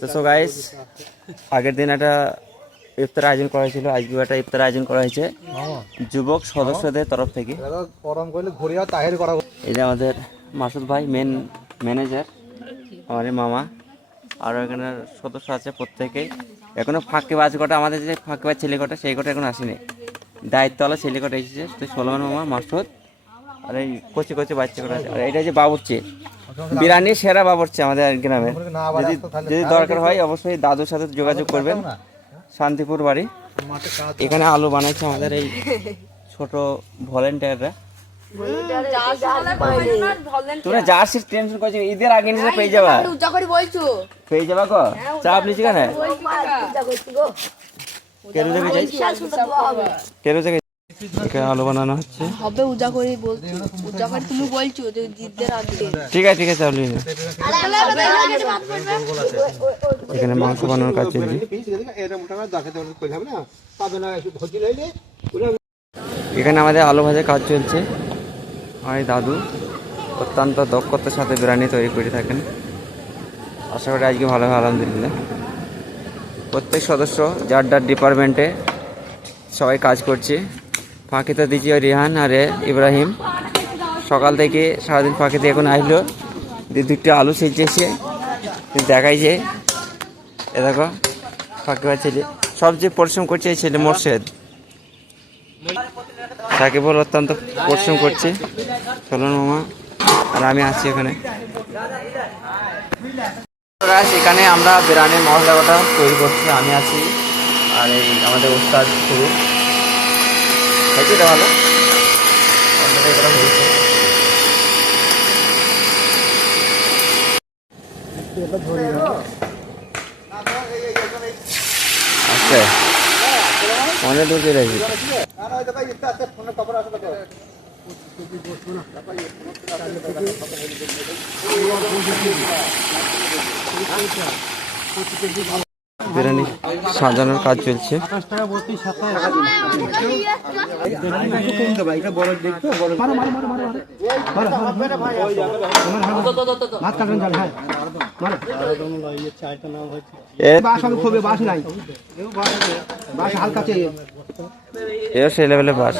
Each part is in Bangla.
তো সো গাইস, আগের দিন একটা ইফতার আয়োজন করা হয়েছিল, আজকেও একটা ইফতার আয়োজন করা হয়েছে যুবক সদস্যদের তরফ থেকে। এই যে আমাদের মাসুদ ভাই, মেন ম্যানেজার, আমাদের মামা, আরও এখানে সদস্য আছে প্রত্যেকেই। এখনো ফাঁকিবাজ কটা, আমাদের যে ফাঁকিবাজ ছেলে কটা, সেই কটা এখন আসেনি। দায়িত্বওয়ালা ছেলে কটা এসেছে, তো সোলমান মামা, মাসুদ, আর এই কচি কচি বাচ্চা কটা আছে। আর এটা যে বাবুর্চি, বিরিয়ানি সেরা বাবুর্চি আমাদের গ্রামে। যদি দরকার হয় অবশ্যই দাদুর সাথে যোগাযোগ করবেন, শান্তিপুর বাড়ি। এখানে আলু বানাচ্ছে আমাদের এই ছোট ভলেন্টিয়াররা। তোমরা জার্সির টেনশন করছো, ঈদের আগে নিচে পেয়ে যাবা, পেয়ে যাবা গো। চাপ লিচি কেন কেরু থেকে যাই, কেরু থেকে এখানে আলু বানানো হচ্ছে। হবে উজা করে বলছি, উজা করে তুমি বলছো যে জিদ্দের আগে। ঠিক আছে ঠিক আছে, চালু। এখানে মাংস বানানোর কাজ চলছে। এখানে আমাদের আলু ভাজার কাজ চলছে। আমার দাদু অত্যন্ত দক্ষতার সাথে বিরিয়ানি তৈরি করে থাকেন। আশা করি আজকে ভালো হবে, আলহামদুলিল্লাহ। প্রত্যেক সদস্য যার যার ডিপার্টমেন্টে সবাই কাজ করছে। ফাঁকিতে দিচ্ছি রিহান আর ইব্রাহিম, সকাল থেকে সারাদিন ফাঁকিতে এখন আসলো, দুটো আলু ছিলছে। দেখাই যে এ দেখো ফাঁকিবার ছেলে, সবচেয়ে পরিশ্রম করছে এই ছেলে মোর্শেদ। সাকিবুল অত্যন্ত পরিশ্রম করছে, চলুন মামা, আর আমি আসছি এখানে। এখানে আমরা বিরিয়ানির মশলাটা তৈরি করছি, আমি আছি আর এই আমাদের উস্তাদ শুরু হয়েছে। এটা ভালো এটা হয়েছে। আচ্ছা, অনেক দূর চলে আসি। বিরিয়ানি সাজানোর কাজ চলছে। সেই লেভেলে বাস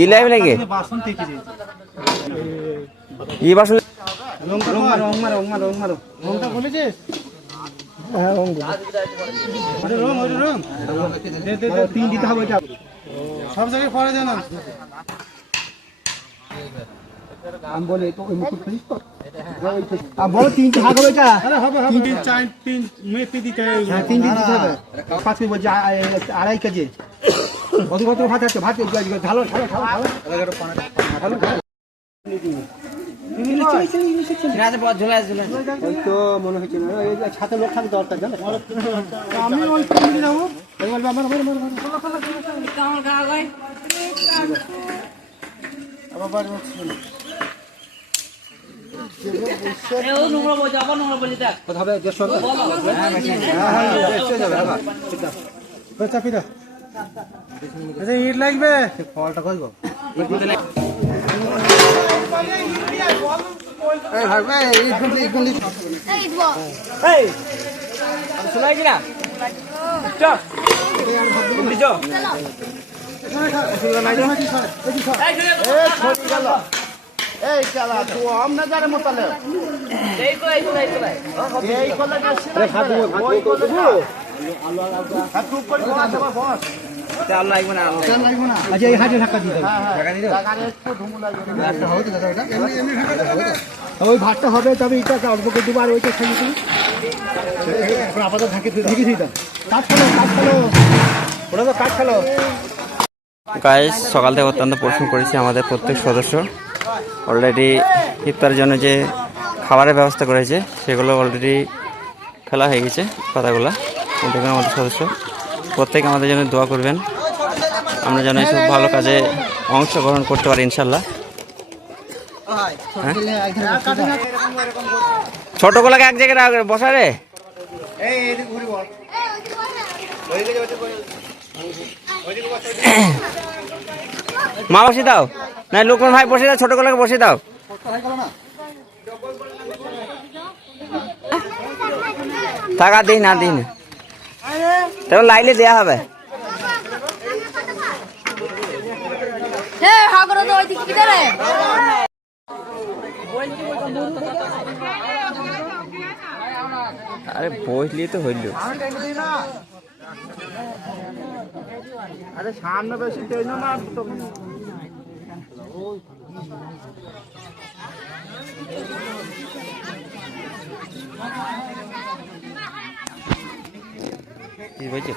ই লেগে ই বাস সব জায়গায় পড়া যায় না। আমি বলি তো ওই মুকুট খুলিস তো, বলো তিনটে ভাগ হবে এটা। হবে হবে, তিন মেথি দিতে হবে, তিন দিন দিতে হবে। 5 কেজি বলছি, 2.5 কেজি। কত কত ভাত আছে, ভাত ঢালো ঢালো ঢালো ঢালো ঢালো। তো মনে হচ্ছে না, ছাতে লোক থাকতে দরকার, জানো আমি ওই যাবো। ইট লাগবে, ফলটা করবো। এই চালা তো আমরা জানে মোতালে এই তো এই কলে ওই কলে আলু হাত উপরে বস বস, তেল লাগবে না, তেল লাগবে না। আচ্ছা এই হাতে ঢাকা দিতে হবে, ঢাকা দিতে লাগারে একটু ধুমু লাগবে, ভাতটা হবে দাদা, এটা এমনি ঢাকা হবে। ওই ভাতটা হবে, তবে এটা অল্প করে দুবার ওইটা খাই দিই। এখন আপাতত ঢাকে দিই দাও। কাট ফেলো ওটা তো কাট ফেলো। গাইস, সকাল থেকে অত্যন্ত পরিশ্রম করেছি আমাদের প্রত্যেক সদস্য। অলরেডি ইফতারের জন্য যে খাবারের ব্যবস্থা করেছে সেগুলো অলরেডি ফেলা হয়ে গেছে পাতাগুলো। দেখুন আমাদের সদস্য প্রত্যেকে আমাদের জন্য দোয়া করবেন, আমরা যেন এইসব ভালো কাজে অংশগ্রহণ করতে পারি ইনশাল্লাহ। ছোটগুলোকে এক জায়গায় বসা রে, মা বসে দাও, না লোকমান ভাই বসে দাও, ছোটগুলোকে বসে দাও। টাকা দিই না দিই না তখন লাইলে দেওয়া হবে। হ্যাঁ হাগরা তো ওই দিকে কি করে আরে বসলি তো হইল। আরে সামনে বেশি টেনো না কি বলছো?